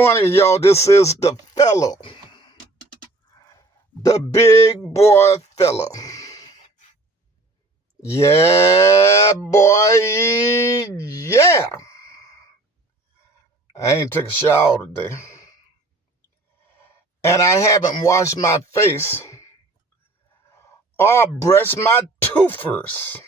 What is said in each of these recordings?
morning, y'all. This is the fellow, the big boy fellow. Yeah, boy. Yeah. I ain't took a shower today. And I haven't washed my face or brushed my toothers.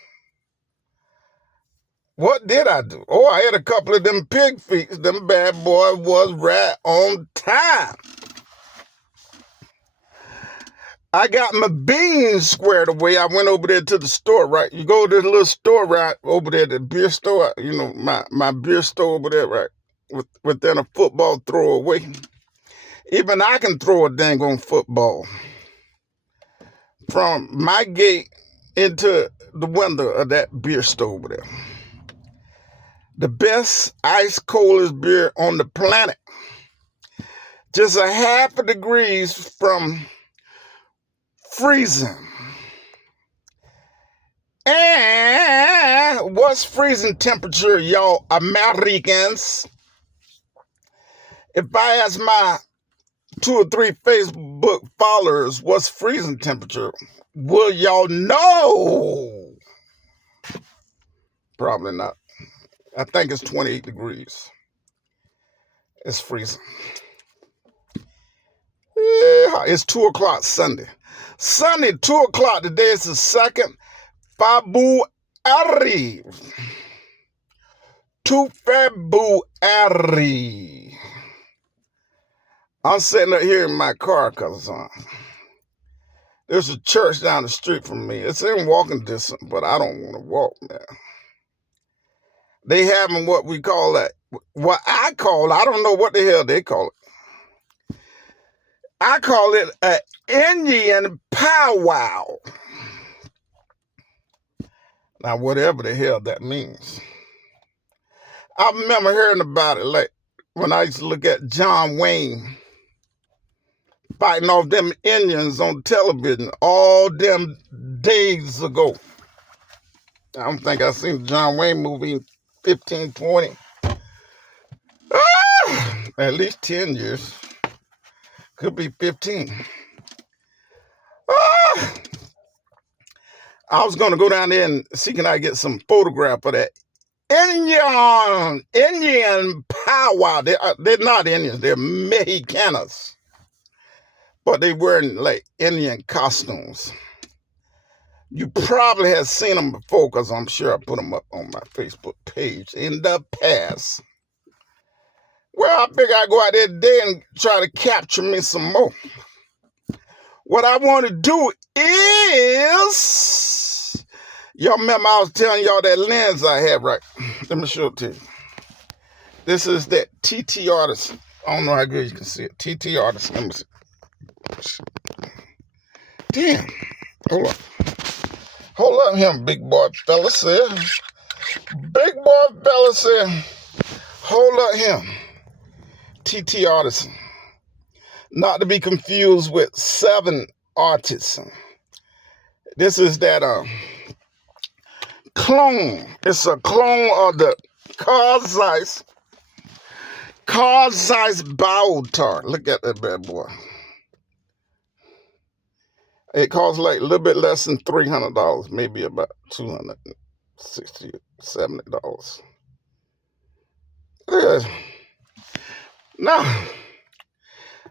What did I do? Oh, I had a couple of them pig feet. Them bad boys was right on time. I got my beans squared away. I went over there to the store, right? You go to the little store right over there, the beer store, you know, my beer store over there, right? Within a football throw away. Even I can throw a dang on football from my gate into the window of that beer store over there. The best ice coldest beer on the planet. Just a half a degrees from freezing. And what's freezing temperature, y'all Americans? If I ask my 2 or 3 Facebook followers what's freezing temperature, will y'all know? Probably not. I think it's 28 degrees. It's freezing. Yeah, it's 2 o'clock Sunday. Sunday, 2 o'clock. Today is the 2nd February. 2 February. I'm sitting up here in my car because there's a church down the street from me. It's in walking distance, but I don't want to walk, man. They having what we call that, what I call, I don't know what the hell they call it. I call it an Indian powwow. Now, whatever the hell that means. I remember hearing about it like when I used to look at John Wayne fighting off them Indians on television all them days ago. I don't think I've seen the John Wayne movie in 15, 20. At least 10 years. Could be 15. I was going to go down there and see can I get some photograph of that Indian powwow. They're not Indians. They're Mexicanos. But they wearing like Indian costumes. You probably have seen them before because I'm sure I put them up on my Facebook page in the past. Well, I figure I'd go out there today and try to capture me some more. What I want to do is, y'all remember I was telling y'all that lens I have, right? Let me show it to you. This is that TT Artist. I don't know how good you can see it. TT Artist. Let me see. Damn. Hold up. Hold up him, big boy fella said. Big boy fella said, hold up him. TT Artist. Not to be confused with 7 Artists. This is that clone. It's a clone of the Carl Zeiss Bautar. Look at that bad boy. It costs like a little bit less than $300, maybe about $260, $70. Now,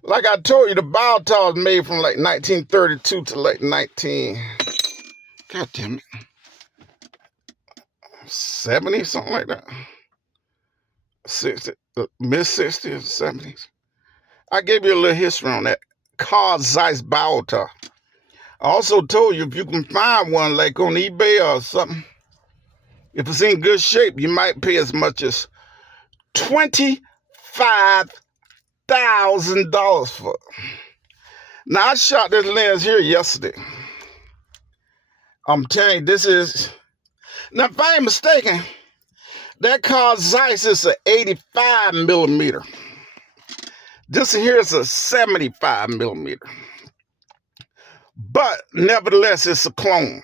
like I told you, the Bautar was made from like 1932 to like God damn it, 70, something like that. 60, mid-60s, 70s. I gave you a little history on that. Carl Zeiss Bautar. I also told you if you can find one like on eBay or something, if it's in good shape, you might pay as much as $25,000 for it. Now, I shot this lens here yesterday. I'm telling you, this is... Now, if I ain't mistaken, that Carl Zeiss is an 85 millimeter. This here is a 75 millimeter. But nevertheless, it's a clone.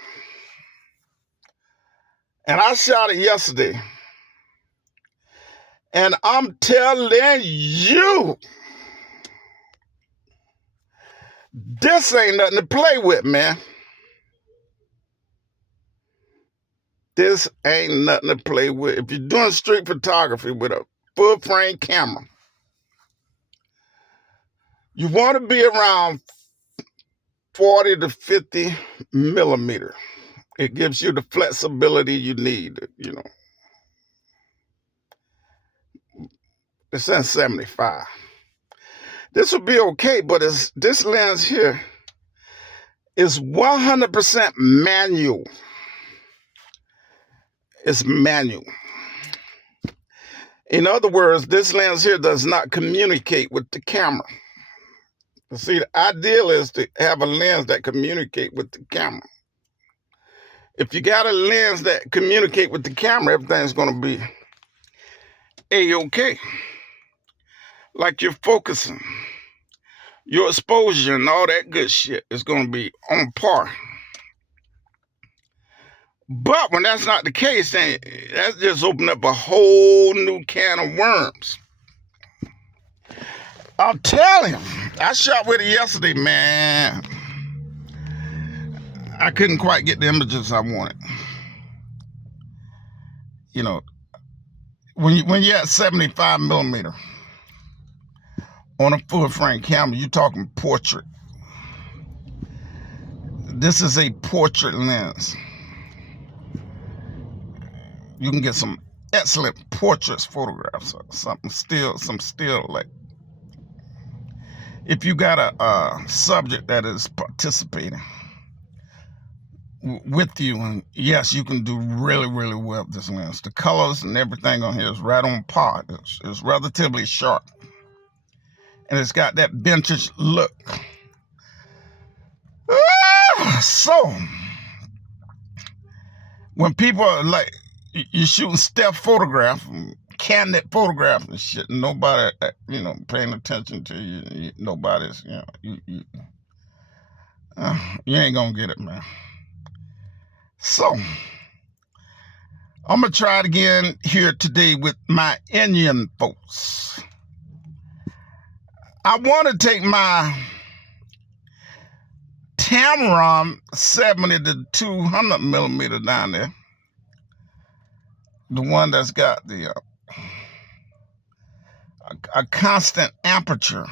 And I shot it yesterday. And I'm telling you, this ain't nothing to play with, man. This ain't nothing to play with. If you're doing street photography with a full frame camera, you want to be around 40 to 50 millimeter. It gives you the flexibility you need, you know. It's in 75. This would be okay, but this lens here is 100% manual. It's manual. In other words, this lens here does not communicate with the camera. See, the ideal is to have a lens that communicate with the camera. If you got a lens that communicate with the camera, everything's going to be A-okay. Like you're focusing, your exposure and all that good shit is going to be on par. But when that's not the case, then that's just opened up a whole new can of worms. I'll tell him. I shot with it yesterday, man. I couldn't quite get the images I wanted. You know, when you're at 75 millimeter on a full frame camera, you're talking portrait. This is a portrait lens. You can get some excellent portraits photographs, some still like. If you got a subject that is participating with you, and yes, you can do really, really well with this lens. The colors and everything on here is right on par. It's relatively sharp, and it's got that vintage look. So, when people are like, you're shooting stealth photograph, candid photograph and shit, nobody, paying attention to you. Nobody's, you ain't gonna get it, man. So, I'm gonna try it again here today with my Indian folks. I want to take my Tamron 70 to 200 millimeter down there, the one that's got the a constant aperture.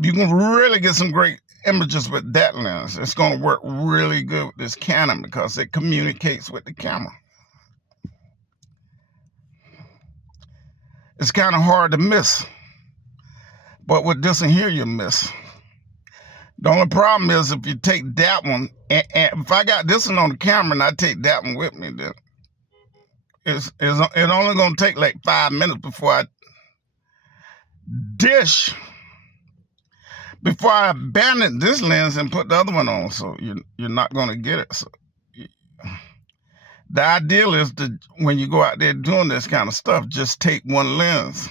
You can really get some great images with that lens. It's going to work really good with this Canon because it communicates with the camera. It's kind of hard to miss, but with this one here, you miss. The only problem is if you take that one, and if I got this one on the camera and I take that one with me, then it's only going to take like 5 minutes before I abandon this lens and put the other one on. So you're not going to get it. So the ideal is to, when you go out there doing this kind of stuff, just take one lens.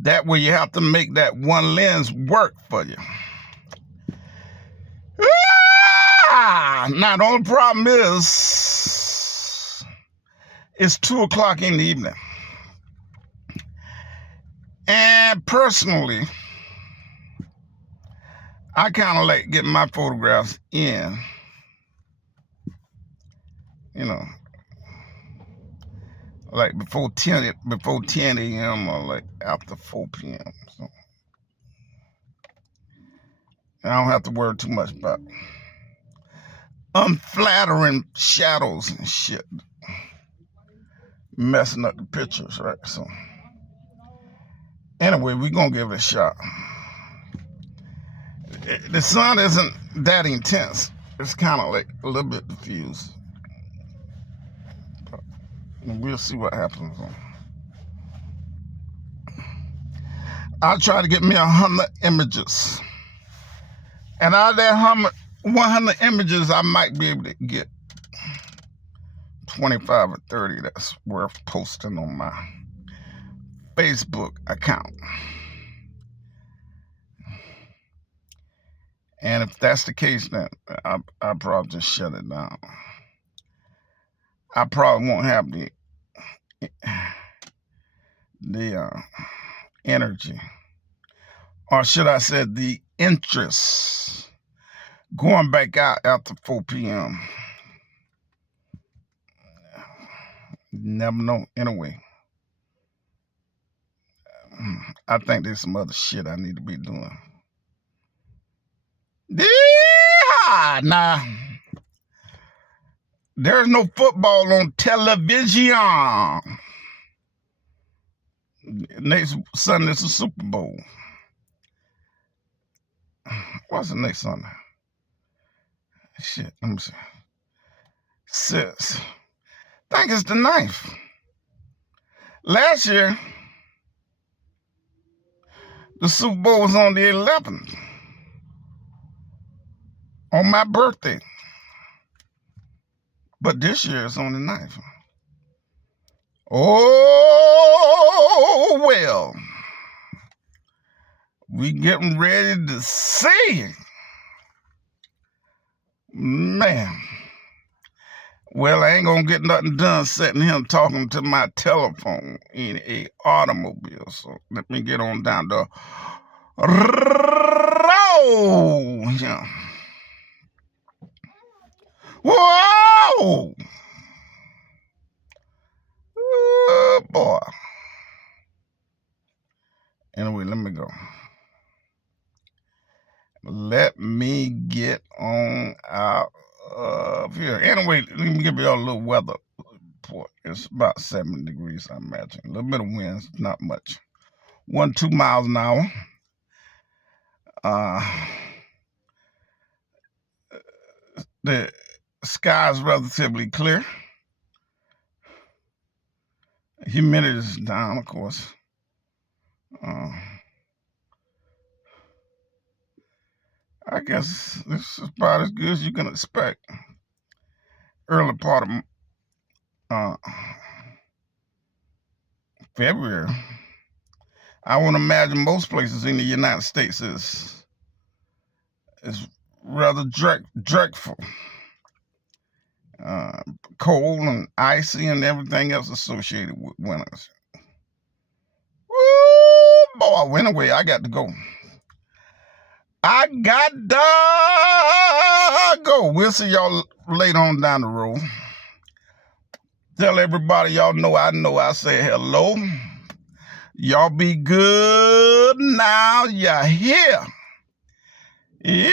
That way you have to make that one lens work for you. Now the only problem is it's 2 o'clock in the evening. And personally, I kind of like getting my photographs in, like before 10 a.m. or like after 4 p.m. So I don't have to worry too much about unflattering shadows and shit messing up the pictures, right? So anyway, we're gonna give it a shot. The sun isn't that intense. It's kind of like a little bit diffused. And we'll see what happens. I'll try to get me 100 images. And out of that 100 images, I might be able to get 25 or 30 that's worth posting on my Facebook account. And if that's the case, then I'll probably just shut it down. I probably won't have the energy, or should I say the interest, going back out after 4 p.m. Never know. Anyway, I think there's some other shit I need to be doing. Yeah, nah. There's no football on television. Next Sunday's the Super Bowl. What's the next Sunday? Shit, let me see. Sis. I think it's the 9th. Last year, the Super Bowl was on the 11th. On my birthday. But this year it's on the 9th. Oh, well. We getting ready to see. Man. Well, I ain't gonna get nothing done sitting here talking to my telephone in a automobile. So let me get on down the road. Yeah. Whoa! Oh, boy. Anyway, let me go. Let me get on out of here. Anyway, let me give you all a little weather report. It's about 7 degrees, I imagine. A little bit of winds, not much. 1-2 miles an hour. The sky is relatively clear. Humidity is down, of course. I guess this is about as good as you can expect. Early part of February. I would imagine most places in the United States is rather dreadful. Cold and icy and everything else associated with winters. Woo, boy, anyway, I got to go. I got to go. We'll see y'all later on down the road. Tell everybody y'all know I say hello. Y'all be good now. You hear? Yeah.